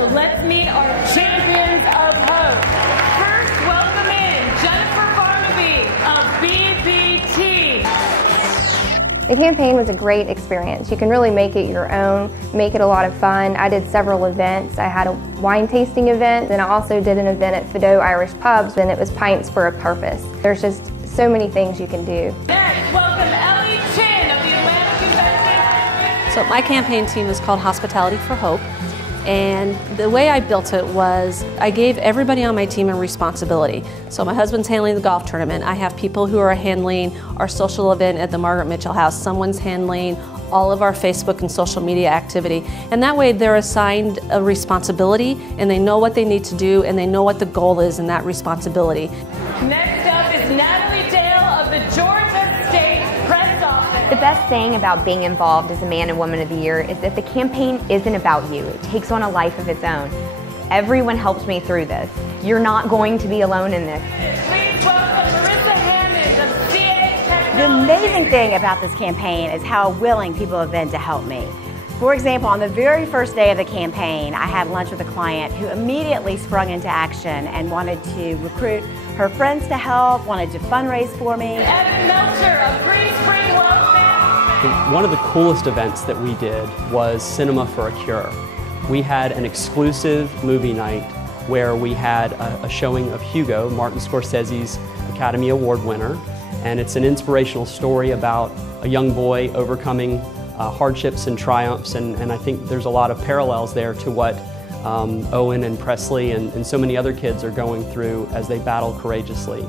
So let's meet our champions of hope. First, welcome in Jennifer Barnaby of BBT. The campaign was a great experience. You can really make it your own, make it a lot of fun. I did several events. I had a wine tasting event, and I also did an event at Fido Irish Pubs, and it was Pints for a Purpose. There's just so many things you can do. Next, welcome Ellie Chin of the Atlanta Convention. So my campaign team is called Hospitality for Hope, and the way I built it was I gave everybody on my team a responsibility. So my husband's handling the golf tournament. I have people who are handling our social event at the Margaret Mitchell House. Someone's handling all of our Facebook and social media activity. And that way they're assigned a responsibility and they know what they need to do and they know what the goal is in that responsibility. Next up is Natalie Dale of the Georgia State Press Office. The best thing about being involved as a Man and Woman of the Year is that the campaign isn't about you. It takes on a life of its own. Everyone helped me through this. You're not going to be alone in this. Please welcome Marissa Hammond of CA Technology. The amazing thing about this campaign is how willing people have been to help me. For example, on the very first day of the campaign, I had lunch with a client who immediately sprung into action and wanted to recruit her friends to help, wanted to fundraise for me. Evan Melcher of Green Spring Wealth Management. One of the coolest events that we did was Cinema for a Cure. We had an exclusive movie night where we had a showing of Hugo, Martin Scorsese's Academy Award winner, and it's an inspirational story about a young boy overcoming hardships and triumphs, and I think there's a lot of parallels there to what Owen and Presley and so many other kids are going through as they battle courageously.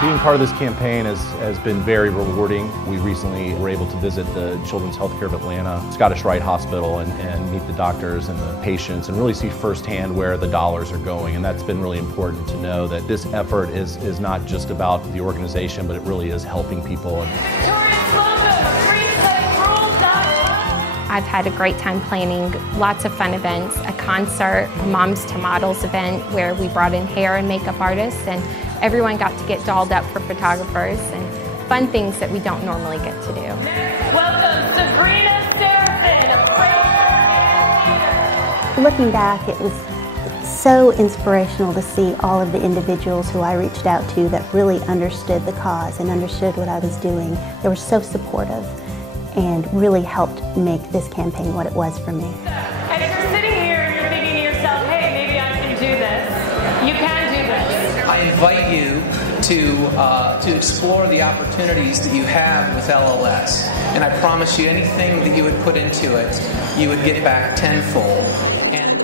Being part of this campaign has been very rewarding. We recently were able to visit the Children's Healthcare of Atlanta, Scottish Rite Hospital, and meet the doctors and the patients and really see firsthand where the dollars are going. And that's been really important to know that this effort is not just about the organization, but it really is helping people. I've had a great time planning lots of fun events, a concert, a Moms to Models event where we brought in hair and makeup artists, and everyone got to get dolled up for photographers and fun things that we don't normally get to do. Welcome Sabrina Seraphin of Prayer and Theater. Looking back, it was so inspirational to see all of the individuals who I reached out to that really understood the cause and understood what I was doing. They were so supportive and really helped make this campaign what it was for me. And if you're sitting here and you're thinking to yourself, hey, maybe I can do this, you can do this. I invite you to explore the opportunities that you have with LLS. And I promise you, anything that you would put into it, you would get back tenfold. And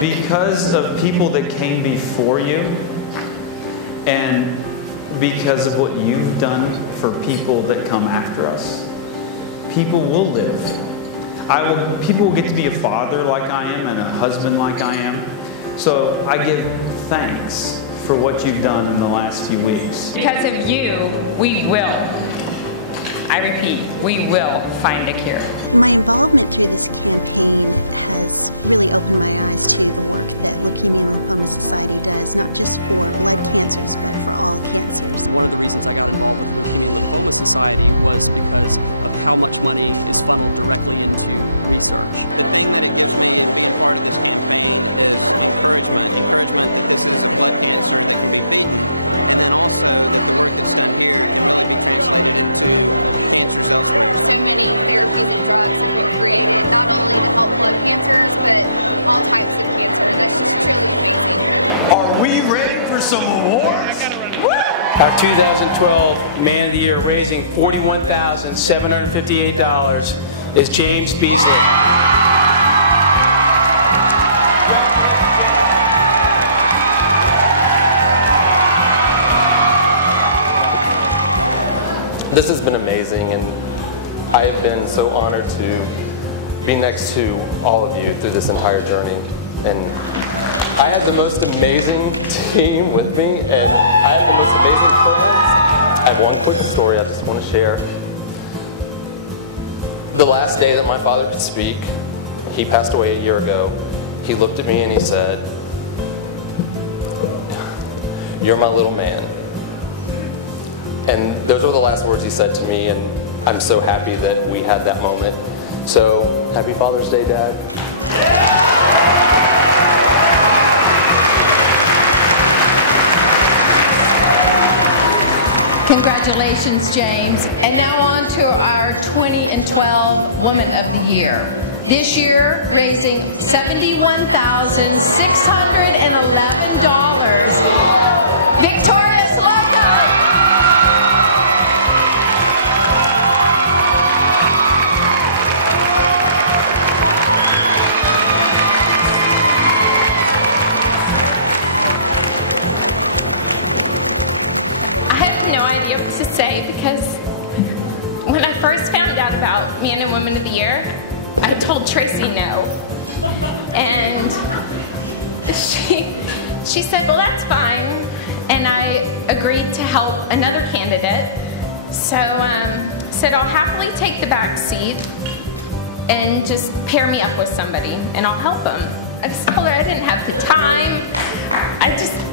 because of people that came before you and because of what you've done for people that come after us, people will live. People will get to be a father like I am and a husband like I am. So I give thanks for what you've done in the last few weeks. Because of you, we will, I repeat, we will find a cure. some awards. Our 2012 Man of the Year, raising $41,758, is James Beasley. This has been amazing, and I have been so honored to be next to all of you through this entire journey. And I had the most amazing team with me, and I have the most amazing friends. I have one quick story I just want to share. The last day that my father could speak, he passed away a year ago. He looked at me and he said, "You're my little man." And those were the last words he said to me, and I'm so happy that we had that moment. So, happy Father's Day, Dad. Congratulations, James. And now on to our 2012 Woman of the Year. This year, raising $71,611, Victoria Slocum. No idea what to say, because when I first found out about Man and Woman of the Year, I told Tracy no. And she said, well, that's fine. And I agreed to help another candidate. So said, I'll happily take the back seat and just pair me up with somebody and I'll help them. I just told her I didn't have the time. I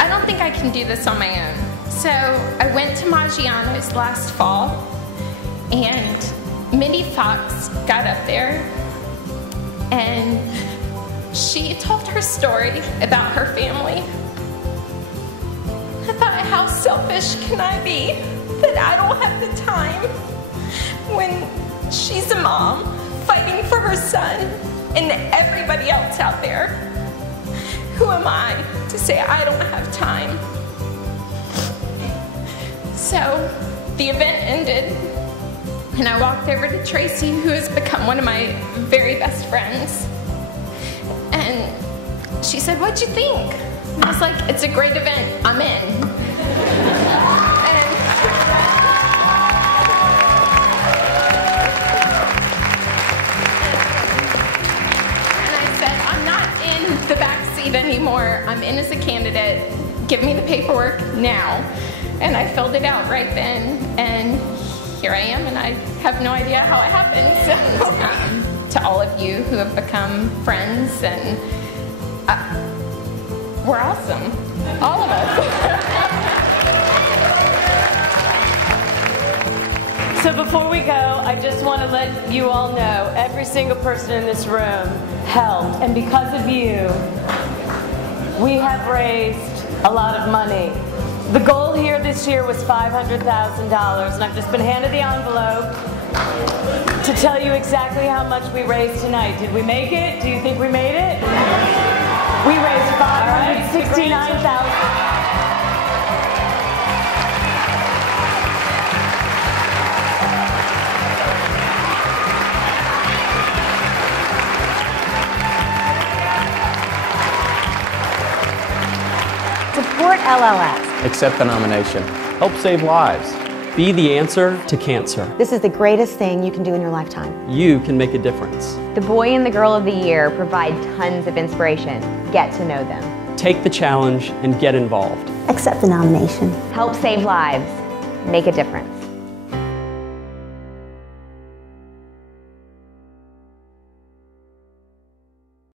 don't think I can do this on my own. So I went to Maggiano's last fall, and Mindy Fox got up there, and she told her story about her family. I thought, how selfish can I be that I don't have the time when she's a mom fighting for her son and everybody else out there? Who am I to say I don't have time? So the event ended, and I walked over to Tracy, who has become one of my very best friends. And she said, what'd you think? And I was like, it's a great event, I'm in. And I said, I'm not in the back seat anymore, I'm in as a candidate, give me the paperwork now. And I filled it out right then, and here I am, and I have no idea how it happened. So, to all of you who have become friends, and we're awesome, all of us. So before we go, I just want to let you all know, every single person in this room helped, and because of you, we have raised a lot of money. The goal here this year was $500,000, and I've just been handed the envelope to tell you exactly how much we raised tonight. Did we make it? Do you think we made it? We raised $569,000. Support LLS. Accept the nomination. Help save lives. Be the answer to cancer. This is the greatest thing you can do in your lifetime. You can make a difference. The Boy and the Girl of the Year provide tons of inspiration. Get to know them. Take the challenge and get involved. Accept the nomination. Help save lives. Make a difference.